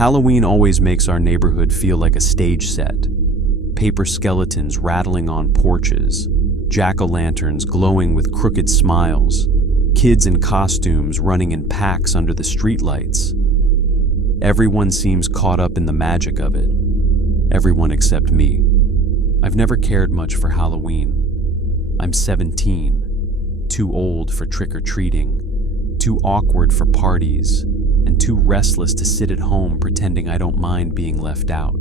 Halloween always makes our neighborhood feel like a stage set. Paper skeletons rattling on porches, jack-o'-lanterns glowing with crooked smiles, kids in costumes running in packs under the streetlights. Everyone seems caught up in the magic of it. Everyone except me. I've never cared much for Halloween. I'm 17, too old for trick-or-treating, too awkward for parties, and too restless to sit at home pretending I don't mind being left out.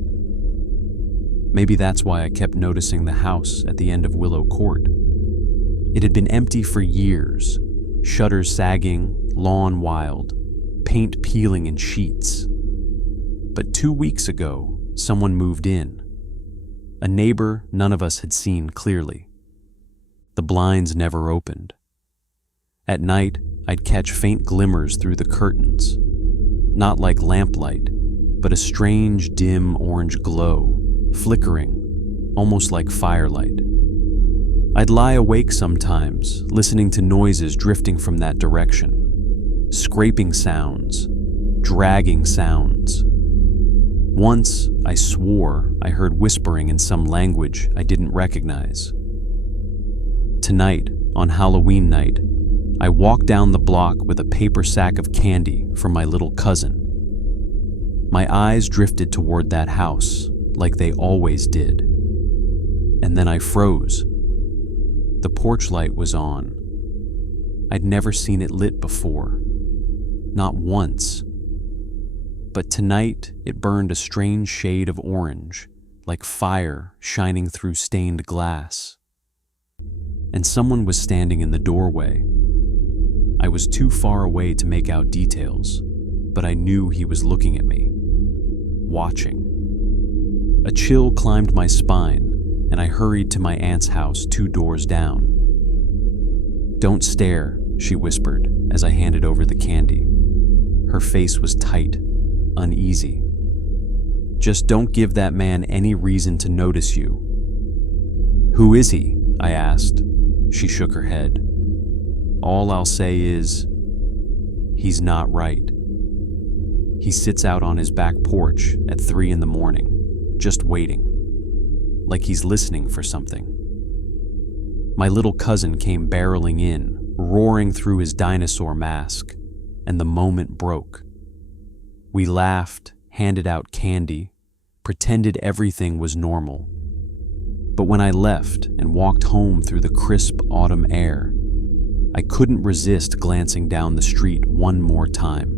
Maybe that's why I kept noticing the house at the end of Willow Court. It had been empty for years, shutters sagging, lawn wild, paint peeling in sheets. But 2 weeks ago, someone moved in. A neighbor none of us had seen clearly. The blinds never opened. At night, I'd catch faint glimmers through the curtains, not like lamplight, but a strange dim orange glow, flickering, almost like firelight. I'd lie awake sometimes, listening to noises drifting from that direction, scraping sounds, dragging sounds. Once, I swore I heard whispering in some language I didn't recognize. Tonight, on Halloween night, I walked down the block with a paper sack of candy for my little cousin. My eyes drifted toward that house, like they always did. And then I froze. The porch light was on. I'd never seen it lit before. Not once. But tonight it burned a strange shade of orange, like fire shining through stained glass. And someone was standing in the doorway. I was too far away to make out details, but I knew he was looking at me, watching. A chill climbed my spine, and I hurried to my aunt's house 2 doors down. "Don't stare," she whispered as I handed over the candy. Her face was tight, uneasy. "Just don't give that man any reason to notice you." "Who is he?" I asked. She shook her head. "All I'll say is, he's not right. He sits out on his back porch at 3 in the morning, just waiting, like he's listening for something." My little cousin came barreling in, roaring through his dinosaur mask, and the moment broke. We laughed, handed out candy, pretended everything was normal. But when I left and walked home through the crisp autumn air, I couldn't resist glancing down the street one more time.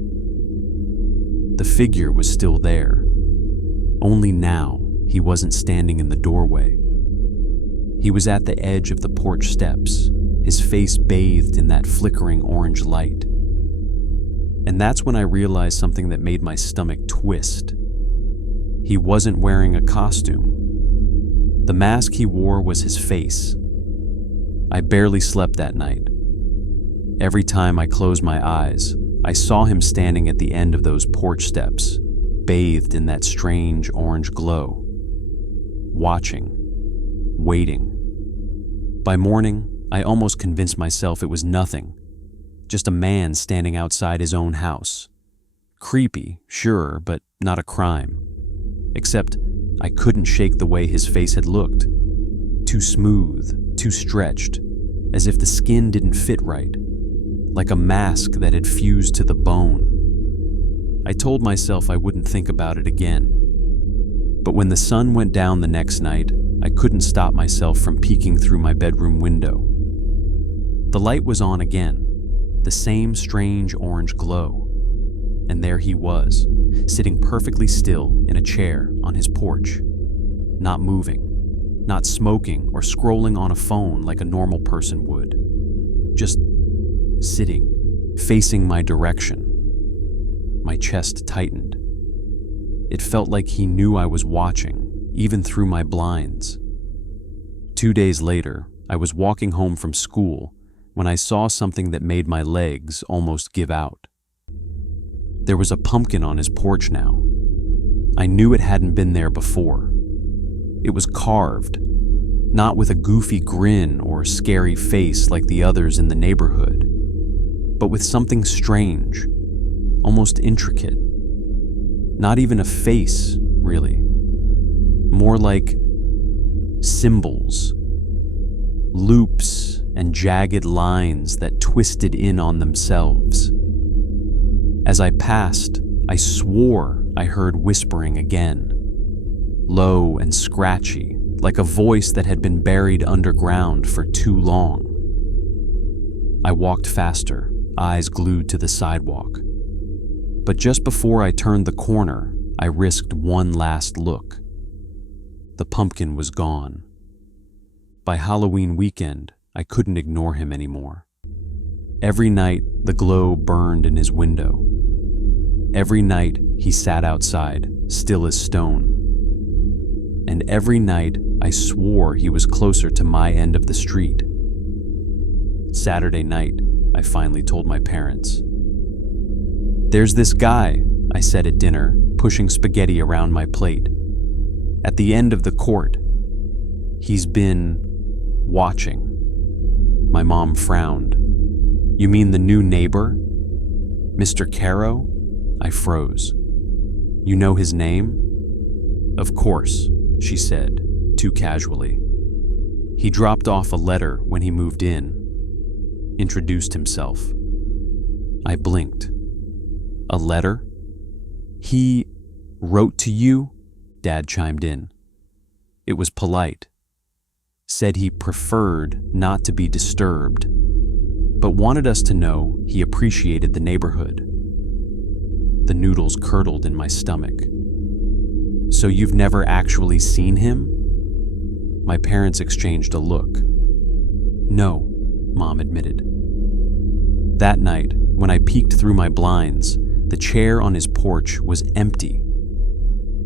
The figure was still there. Only now, he wasn't standing in the doorway. He was at the edge of the porch steps, his face bathed in that flickering orange light. And that's when I realized something that made my stomach twist. He wasn't wearing a costume. The mask he wore was his face. I barely slept that night. Every time I closed my eyes, I saw him standing at the end of those porch steps, bathed in that strange orange glow. Watching. Waiting. By morning, I almost convinced myself it was nothing. Just a man standing outside his own house. Creepy, sure, but not a crime. Except I couldn't shake the way his face had looked. Too smooth, too stretched, as if the skin didn't fit right. Like a mask that had fused to the bone. I told myself I wouldn't think about it again. But when the sun went down the next night, I couldn't stop myself from peeking through my bedroom window. The light was on again, the same strange orange glow. And there he was, sitting perfectly still in a chair on his porch. Not moving, not smoking or scrolling on a phone like a normal person would. Just sitting, facing my direction. My chest tightened. It felt like he knew I was watching, even through my blinds. 2 days later, I was walking home from school when I saw something that made my legs almost give out. There was a pumpkin on his porch now. I knew it hadn't been there before. It was carved, not with a goofy grin or scary face like the others in the neighborhood, but with something strange, almost intricate. Not even a face, really. More like symbols, loops and jagged lines that twisted in on themselves. As I passed, I swore I heard whispering again, low and scratchy, like a voice that had been buried underground for too long. I walked faster, eyes glued to the sidewalk. But just before I turned the corner, I risked one last look. The pumpkin was gone. By Halloween weekend, I couldn't ignore him anymore. Every night, the glow burned in his window. Every night, he sat outside, still as stone. And every night, I swore he was closer to my end of the street. Saturday night, I finally told my parents. "There's this guy," I said at dinner, pushing spaghetti around my plate. "At the end of the court. He's been watching." My mom frowned. "You mean the new neighbor? Mr. Caro?" I froze. "You know his name?" "Of course," she said, too casually. "He dropped off a letter when he moved in. Introduced himself." I blinked. "A letter? He wrote to you?" Dad chimed in. It was polite. Said he preferred not to be disturbed, but wanted us to know he appreciated the neighborhood. The noodles curdled in my stomach. "So you've never actually seen him?" My parents exchanged a look. "No," Mom admitted. That night, when I peeked through my blinds, the chair on his porch was empty.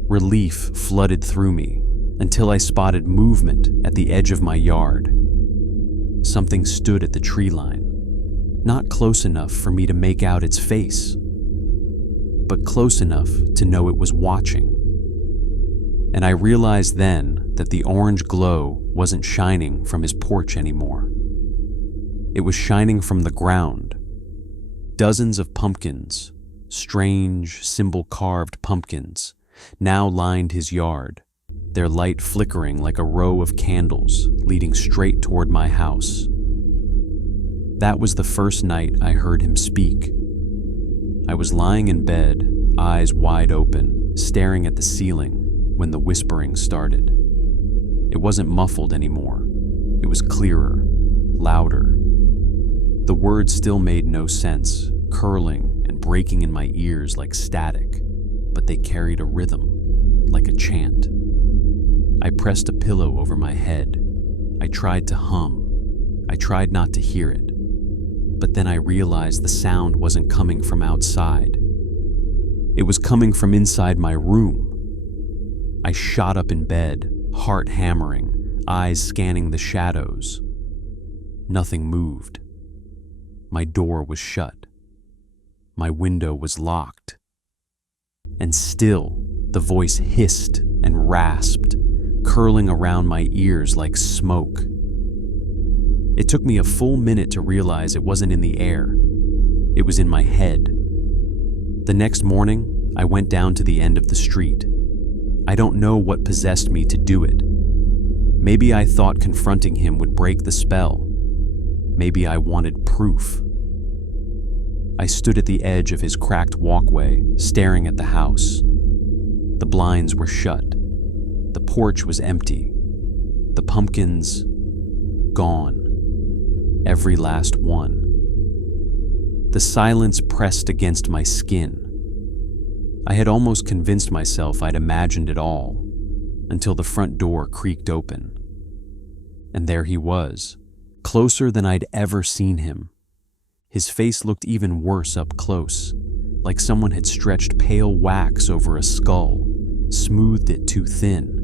Relief flooded through me until I spotted movement at the edge of my yard. Something stood at the tree line, not close enough for me to make out its face, but close enough to know it was watching. And I realized then that the orange glow wasn't shining from his porch anymore. It was shining from the ground. Dozens of pumpkins, strange, symbol-carved pumpkins, now lined his yard, their light flickering like a row of candles leading straight toward my house. That was the first night I heard him speak. I was lying in bed, eyes wide open, staring at the ceiling when the whispering started. It wasn't muffled anymore. It was clearer, louder. The words still made no sense, curling and breaking in my ears like static, but they carried a rhythm, like a chant. I pressed a pillow over my head. I tried to hum. I tried not to hear it. But then I realized the sound wasn't coming from outside. It was coming from inside my room. I shot up in bed, heart hammering, eyes scanning the shadows. Nothing moved. My door was shut. My window was locked. And still, the voice hissed and rasped, curling around my ears like smoke. It took me a full minute to realize it wasn't in the air. It was in my head. The next morning, I went down to the end of the street. I don't know what possessed me to do it. Maybe I thought confronting him would break the spell. Maybe I wanted proof. I stood at the edge of his cracked walkway, staring at the house. The blinds were shut. The porch was empty. The pumpkins, gone. Every last one. The silence pressed against my skin. I had almost convinced myself I'd imagined it all, until the front door creaked open. And there he was, closer than I'd ever seen him. His face looked even worse up close, like someone had stretched pale wax over a skull, smoothed it too thin.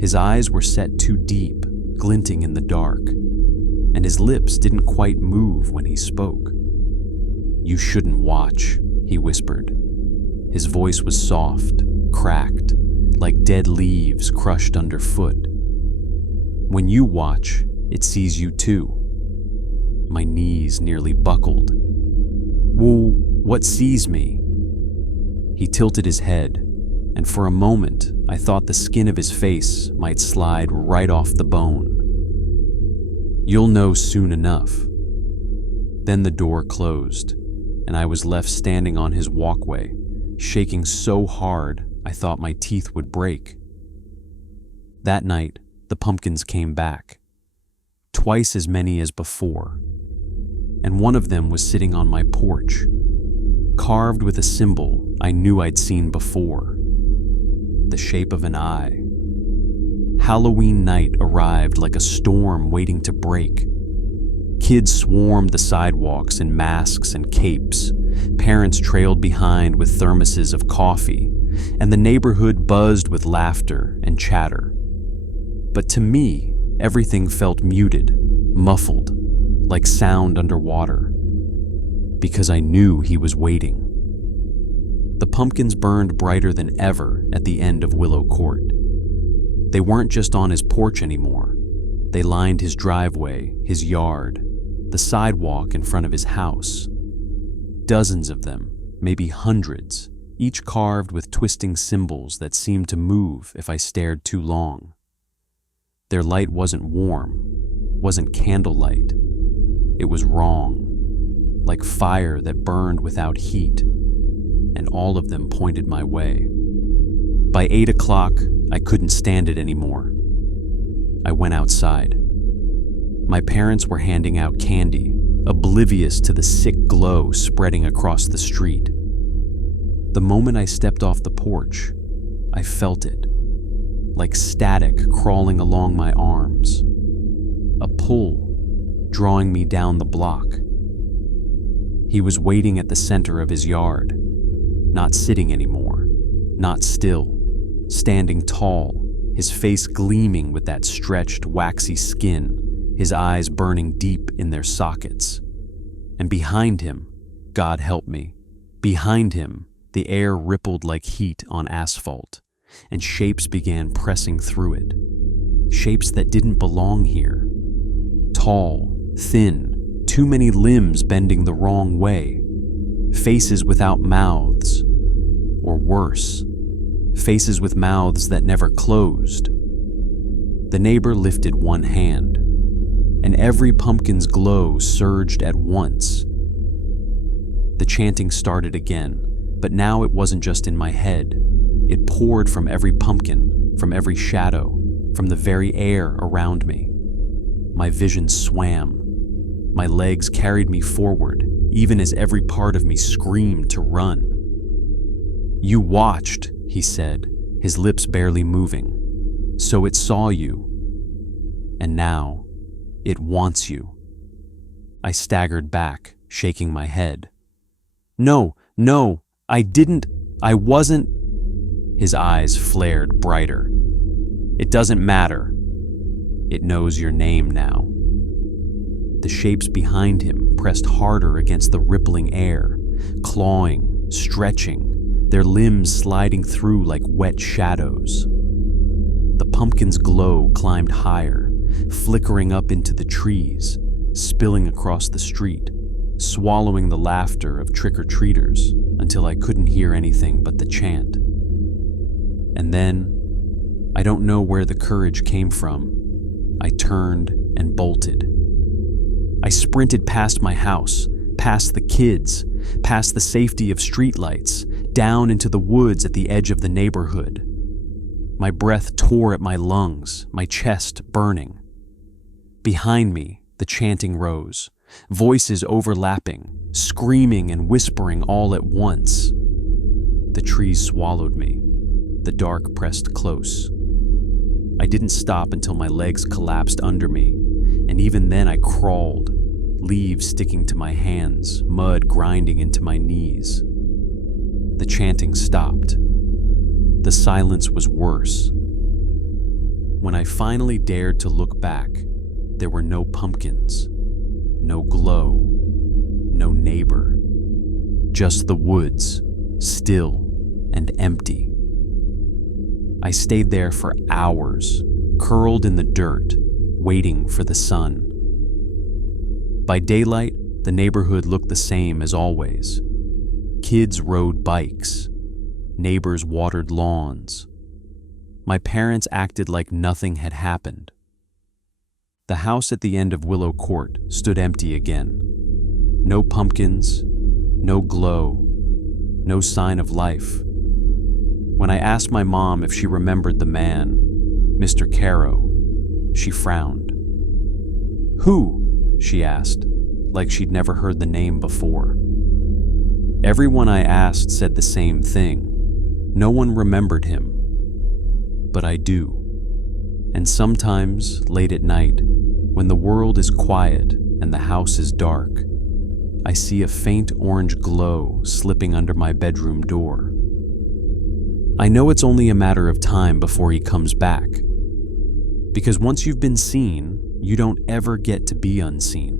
His eyes were set too deep, glinting in the dark, and his lips didn't quite move when he spoke. "You shouldn't watch," he whispered. His voice was soft, cracked, like dead leaves crushed underfoot. "When you watch, it sees you too." My knees nearly buckled. "Well, what sees me?" He tilted his head, and for a moment I thought the skin of his face might slide right off the bone. "You'll know soon enough." Then the door closed, and I was left standing on his walkway, shaking so hard I thought my teeth would break. That night, the pumpkins came back, twice as many as before, and one of them was sitting on my porch, carved with a symbol I knew I'd seen before, the shape of an eye. Halloween night arrived like a storm waiting to break. Kids swarmed the sidewalks in masks and capes, parents trailed behind with thermoses of coffee, and the neighborhood buzzed with laughter and chatter. But to me, everything felt muted, muffled, like sound underwater, because I knew he was waiting. The pumpkins burned brighter than ever at the end of Willow Court. They weren't just on his porch anymore. They lined his driveway, his yard, the sidewalk in front of his house. Dozens of them, maybe hundreds, each carved with twisting symbols that seemed to move if I stared too long. Their light wasn't warm, wasn't candlelight. It was wrong, like fire that burned without heat, and all of them pointed my way. By 8 o'clock, I couldn't stand it anymore. I went outside. My parents were handing out candy, oblivious to the sick glow spreading across the street. The moment I stepped off the porch, I felt it, like static crawling along my arms. A pull, drawing me down the block. He was waiting at the center of his yard, not sitting anymore, not still, standing tall, his face gleaming with that stretched, waxy skin, his eyes burning deep in their sockets. And behind him, God help me, behind him, the air rippled like heat on asphalt, and shapes began pressing through it. Shapes that didn't belong here. Tall, thin, too many limbs bending the wrong way. Faces without mouths, or worse, faces with mouths that never closed. The neighbor lifted one hand, and every pumpkin's glow surged at once. The chanting started again, but now it wasn't just in my head. It poured from every pumpkin, from every shadow, from the very air around me. My vision swam. My legs carried me forward, even as every part of me screamed to run. "You watched," he said, his lips barely moving. "So it saw you. And now, it wants you." I staggered back, shaking my head. No, I wasn't." His eyes flared brighter. "It doesn't matter. It knows your name now." The shapes behind him pressed harder against the rippling air, clawing, stretching, their limbs sliding through like wet shadows. The pumpkin's glow climbed higher, flickering up into the trees, spilling across the street, swallowing the laughter of trick-or-treaters until I couldn't hear anything but the chant. And then, I don't know where the courage came from, I turned and bolted. I sprinted past my house, past the kids, past the safety of streetlights, down into the woods at the edge of the neighborhood. My breath tore at my lungs, my chest burning. Behind me, the chanting rose, voices overlapping, screaming and whispering all at once. The trees swallowed me. The dark pressed close. I didn't stop until my legs collapsed under me, and even then I crawled, leaves sticking to my hands, mud grinding into my knees. The chanting stopped. The silence was worse. When I finally dared to look back, there were no pumpkins, no glow, no neighbor. Just the woods, still and empty. I stayed there for hours, curled in the dirt, waiting for the sun. By daylight, the neighborhood looked the same as always. Kids rode bikes. Neighbors watered lawns. My parents acted like nothing had happened. The house at the end of Willow Court stood empty again. No pumpkins, no glow, no sign of life. When I asked my mom if she remembered the man, Mr. Caro, she frowned. "Who?" she asked, like she'd never heard the name before. Everyone I asked said the same thing. No one remembered him. But I do. And sometimes, late at night, when the world is quiet and the house is dark, I see a faint orange glow slipping under my bedroom door. I know it's only a matter of time before he comes back. Because once you've been seen, you don't ever get to be unseen.